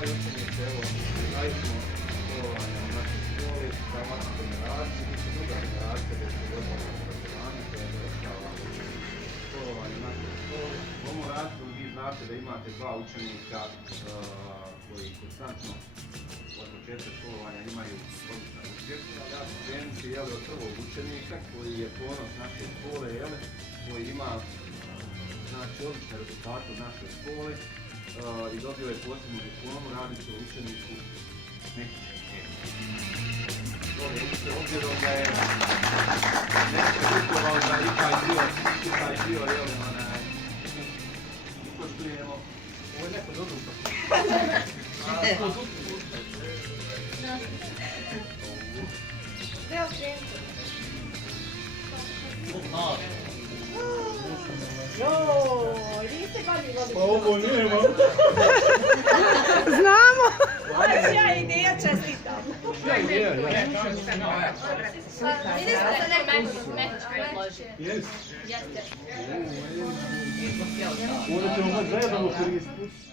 moji učenici, evo, radimo školovanja u našoj školi, za mlađu generaciju, mi su druga generacija gdje se vodimo obrazovanje koja je završava školovanje u našoj školi. U ovom razdoblju vi znate da imate dva učenika koji konstantno od početka školovanja imaju odličan uspjeh. Ja ću krenuti od prvog učenika koji je ponos naše škole, koji ima odlične rezultate od naše škole i dobio je posebnu diplomu, radi se o učeniku Nekića. Obzirom da je Nekića uspjevao da i taj dio upoštujemo. Ovo je neko dobro Pa ovo nema. Znamo! Ja ideja čestitam. Vidiš da se Metić predloži. Jesi? Jeste. Onda ćemo moći zajedno koristiti.